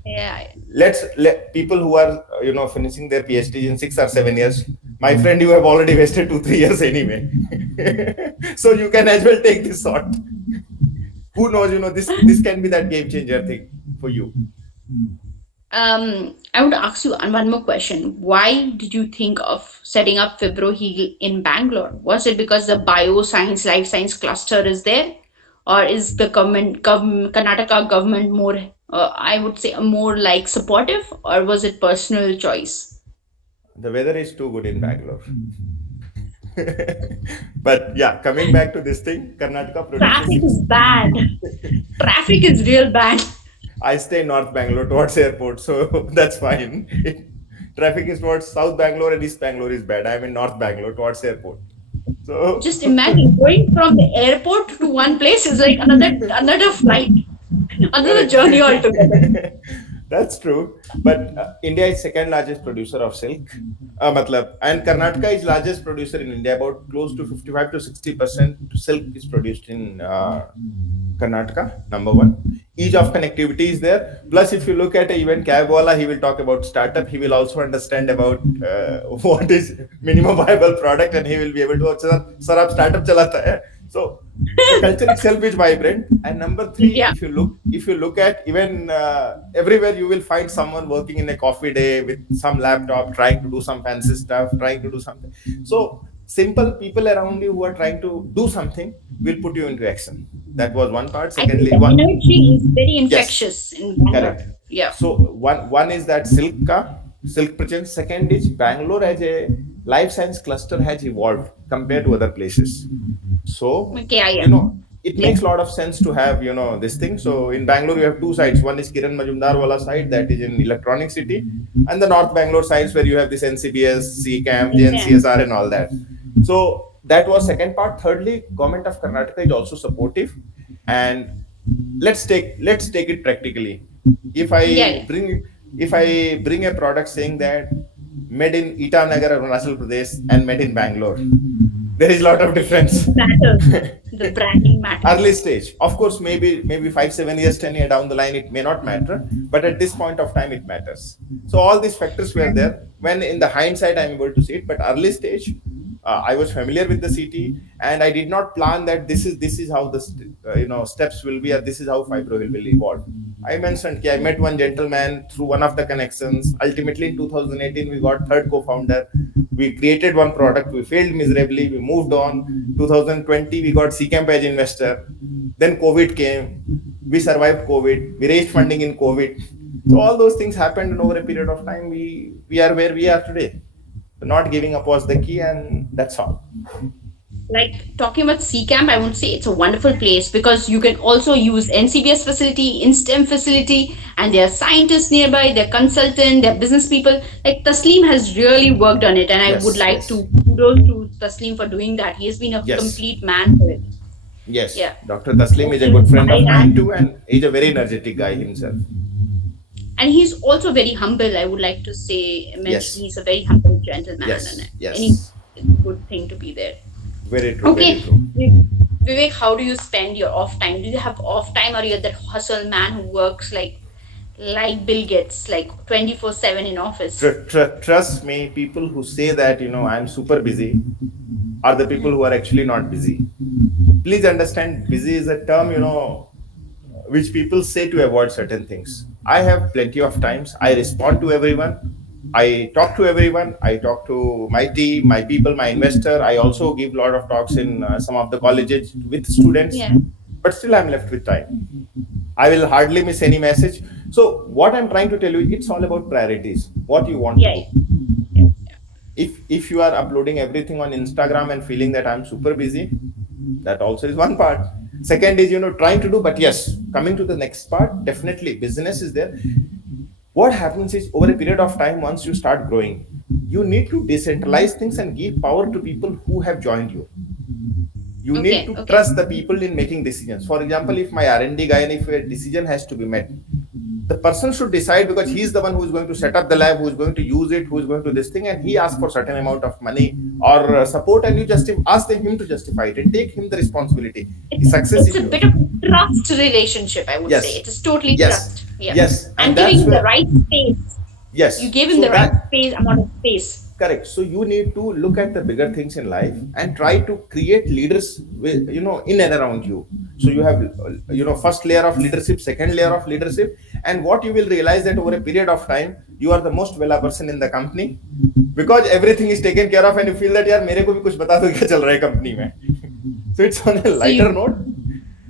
Yeah. Let people who are finishing their PhD in 6 or 7 years. My friend, you have already wasted 2 3 years anyway. So you can as well take this shot. Who knows? This can be that game changer thing for you. I would ask you one more question. Why did you think of setting up Fibro Heal in Bangalore? Was it because the bioscience, life science cluster is there? Or is the Karnataka government more, I would say, more like supportive? Or was it personal choice? The weather is too good in Bangalore. But yeah, coming back to this thing, Karnataka produces Traffic is six. bad. Traffic is real bad. I stay in North Bangalore towards airport, so that's fine. Traffic is towards South Bangalore and East Bangalore is bad. I'm in North Bangalore towards airport. So Just imagine going from the airport to one place is like another flight, another correct. journey altogether. That's true. But India is second largest producer of silk. And Karnataka is largest producer in India. About close to 55 to 60% silk is produced in Karnataka. Number one. Ease of connectivity is there. Plus, if you look at even Cabwala, he will talk about startup. He will also understand about what is minimum viable product, and he will be able to. Sir, आप startup चलाता है. So the culture itself is vibrant. And number three, Yeah. if you look at even everywhere, you will find someone working in a coffee day with some laptop, trying to do some fancy stuff, trying to do something. So simple people around you who are trying to do something will put you into action. That was one part. I think Secondly, the one, energy is very yes, infectious in Bangalore. correct. Yeah. So one is that silk presence. Second is Bangalore as a life science cluster has evolved compared to other places. So Okay, I am. it Yeah. makes a lot of sense to have this thing. So in Bangalore you have two sites. One is Kiran Majumdar wala side, that is in Electronic City, and the North Bangalore sides where you have this NCBS, CCAM, Yeah. JNCSR, and all that. So that was second part. Thirdly, government of Karnataka is also supportive, and let's take it practically. If Yeah. I Yeah. bring if I bring a product saying that made in Itanagar, Arunachal Pradesh, and made in Bangalore, there is a lot of difference. It matters. The branding Early matters. stage, of course, maybe 5 7 years 10 years down the line it may not matter, but at this point of time it matters. So all these factors were there. When in the hindsight I'm able to see it, but early stage, I was familiar with the city, and I did not plan that this is how the steps will be, or this is how Fibro will evolve. I mentioned I met one gentleman through one of the connections. Ultimately, in 2018, we got third co-founder. We created one product. We failed miserably. We moved on. 2020, we got CCAMP as investor. Then COVID came. We survived COVID. We raised funding in COVID. So all those things happened, and over a period of time, we are where we are today. So not giving up was the key, and that's all. Like talking about C Camp, I would say it's a wonderful place because you can also use NCBS facility, InSTEM facility, and there are scientists nearby, there are consultant, there are business people. Like Taslim has really worked on it, and I would Yes, like yes, to kudos to Taslim for doing that. He has been a yes, complete man for it. yes. Yeah. Dr. Taslim is Also a good friend of inspired mine too, and and he's a very energetic guy himself. he's also very humble. I would like to say mention Yes, he's a very humble gentleman, and yes, any yes. it's a good thing to be there. Very true, very Okay, true. Vivek, how do you spend your off time? Do you have off time, or you're that hustle man who works like Bill Gates, like 24/7 in office? Trust me, people who say that I'm super busy are the people who are actually not busy. Please understand, busy is a term which people say to avoid certain things. I have plenty of times. I respond to everyone. I talk to everyone. I talk to my team, my people, my investor. I also give a lot of talks in some of the colleges with students, Yeah, but still I'm left with time. I will hardly miss any message. So what I'm trying to tell you, it's all about priorities. What you want to yeah, do. yeah, If you are uploading everything on Instagram and feeling that I'm super busy, that also is one part. Second is trying to do, but yes, coming to the next part, definitely business is there. What happens is, over a period of time, once you start growing, you need to decentralize things and give power to people who have joined you. You yeah. need Okay, to okay. trust the people in making decisions. For example, if my R&D guy, and if a decision has to be met, the person should decide, because he's the one who is going to set up the lab, who is going to use it, who is going to this thing, and he asks for certain amount of money or support, and you just ask him to justify it and take him the responsibility. It's Success it's is a yours. bit of trust relationship, I would say. Yes, It is totally yes, trust. Yeah, yes, and and giving that's him the where, right space. You yes. gave him So the right that space, amount of space. correct. So you need to look at the bigger things in life and try to create leaders with, in and around you. So you have first layer of leadership, second layer of leadership, and what you will realize that over a period of time you are the most valuable person in the company, because everything is taken care of, and you feel that यार मेरे को भी कुछ बता दो क्या चल रहा है कंपनी में. So it's on a So lighter you, note,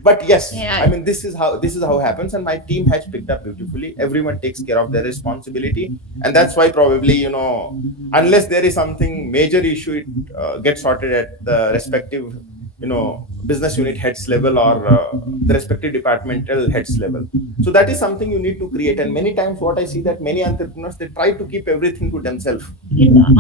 but yes, I yeah, mean, this is how happens, and my team has picked up beautifully. Everyone takes care of their responsibility, and that's why probably unless there is something major issue, it gets sorted at the respective business unit heads level, or the respective departmental heads level. So that is something you need to create. And many times what I see, that many entrepreneurs, they try to keep everything to themselves.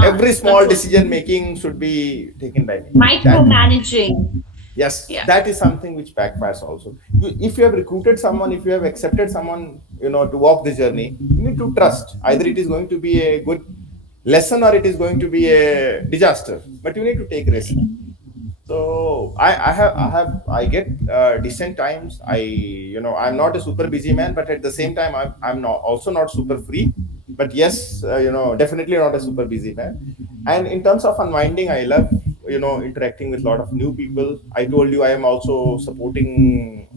Every small control, decision making should be taken by me. That, micromanaging. yes, Yeah. that is something which backfires also. If you have recruited someone, if you have accepted someone to walk the journey, you need to trust either it is going to be a good lesson or it is going to be a disaster, but you need to take risk. So I get decent times. I'm not a super busy man, but at the same time I'm not also not super free. But yes, definitely not a super busy man. And in terms of unwinding, I love interacting with a lot of new people. I told you I am also supporting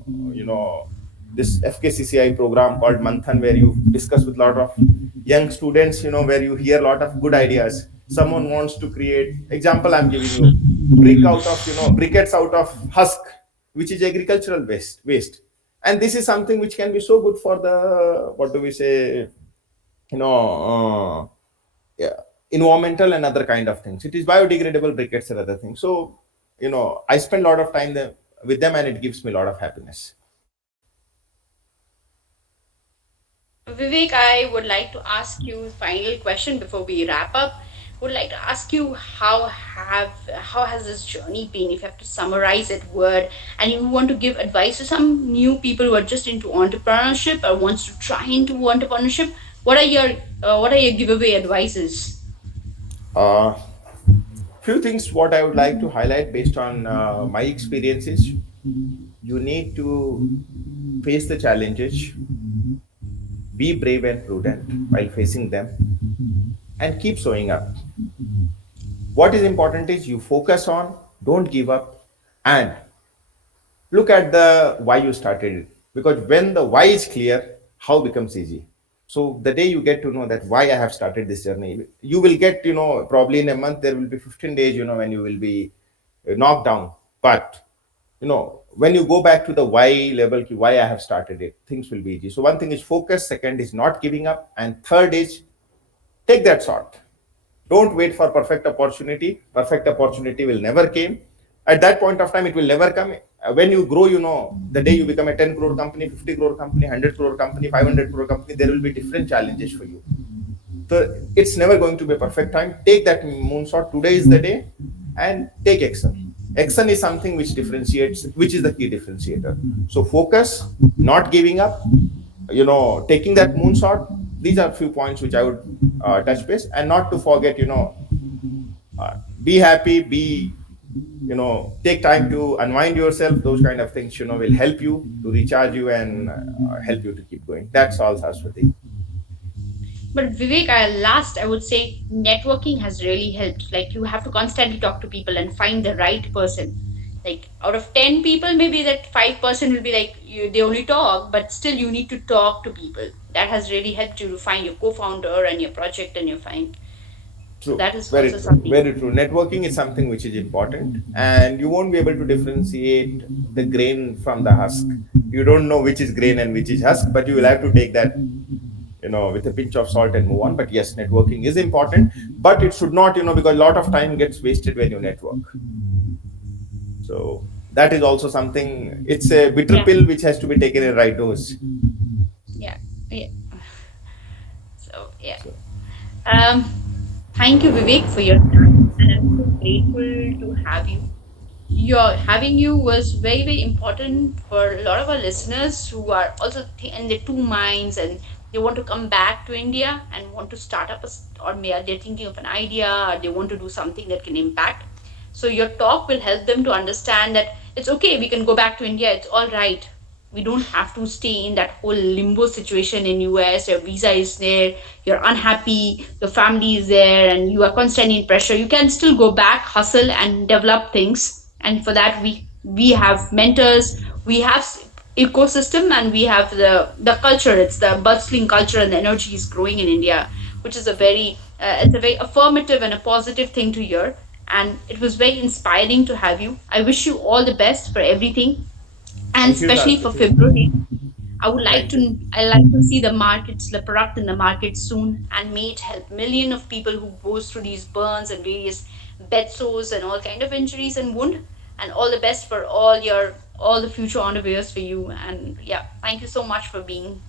this FKCCI program called Manthan, where you discuss with a lot of young students, where you hear a lot of good ideas. Someone wants to create, example I'm giving you, briquettes out of husk, which is agricultural waste. And this is something which can be so good for the, what do we say, you know yeah, environmental and other kind of things. It is biodegradable briquettes and other things. So I spend a lot of time there, with them, and it gives me a lot of happiness. Vivek, I would like to ask you final question before we wrap up. Would like to ask you how has this journey been? If you have to summarize it word, and you want to give advice to some new people who are just into entrepreneurship or wants to try into entrepreneurship, what are your giveaway advices? uh, Few things what I would like to highlight based on my experiences. You need to face the challenges, be brave and prudent while facing them, and keep showing up. What is important is you focus on, don't give up, and look at the why you started it. Because when the why is clear, how becomes easy. So the day you get to know that why I have started this journey, you will get, probably in a month there will be 15 days, when you will be knocked down. But when you go back to the why level, why I have started it, things will be easy. So one thing is focus, second is not giving up, and third is take that shot. Don't wait for perfect opportunity. Perfect opportunity will never came. At that point of time, it will never come. When you grow, the day you become a 10 crore company, 50 crore company, 100 crore company, 500 crore company, there will be different challenges for you. So it's never going to be a perfect time. Take that moonshot. Today is the day, and take action. Action is something which differentiates, which is the key differentiator. So focus, not giving up, taking that moonshot. These are few points which I would touch base, and not to forget, be happy, take time to unwind yourself. Those kind of things, will help you to recharge you and help you to keep going. That's all, Saraswati. But Vivek, I would say networking has really helped. Like you have to constantly talk to people and find the right person. Like out of 10 people, maybe that 5% will be like they only talk, but still you need to talk to people. That has really helped you to find your co-founder and your project and your find. So True, that is very also true, something. very true. Networking is something which is important, and you won't be able to differentiate the grain from the husk. You don't know which is grain and which is husk, but you will have to take that, with a pinch of salt and move on. But yes, networking is important, but it should not, because a lot of time gets wasted when you network. So that is also something. It's a bitter Yeah, pill which has to be taken in right dose. yeah, yeah. So yeah. So Um, Thank you, Vivek, for your time, and I'm so grateful to have you. Your having you was very very important for a lot of our listeners who are also in their two minds and they want to come back to India and want to start up or maybe they're thinking of an idea or they want to do something that can impact. So your talk will help them to understand that it's okay, we can go back to India, it's all right. We don't have to stay in that whole limbo situation in US. Your visa is there, you're unhappy, your family is there, and you are constantly in pressure. You can still go back, hustle, and develop things. And for that, we have mentors, we have ecosystem, and we have the culture. It's the bustling culture, and the energy is growing in India, which is a very it's a very affirmative and a positive thing to hear. And it was very inspiring to have you. I wish you all the best for everything, and thank you, especially for Saraswati. February. Thank you. I like to see the markets, the product in the market soon, and may it help million of people who goes through these burns and various bed sores and all kind of injuries and wound. And all the best for all the future entrepreneurs for you. And yeah, thank you so much for being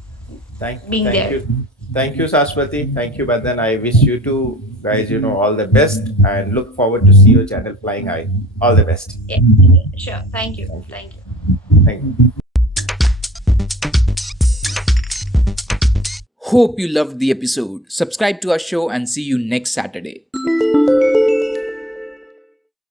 Thank there. you. Thank you, Saraswati. Thank you, Badan. I wish you two guys, all the best, and look forward to see your channel flying high. All the best. Yeah, sure. Thank you. Thank you. Thank you. Thank you. Hope you loved the episode. Subscribe to our show and see you next Saturday.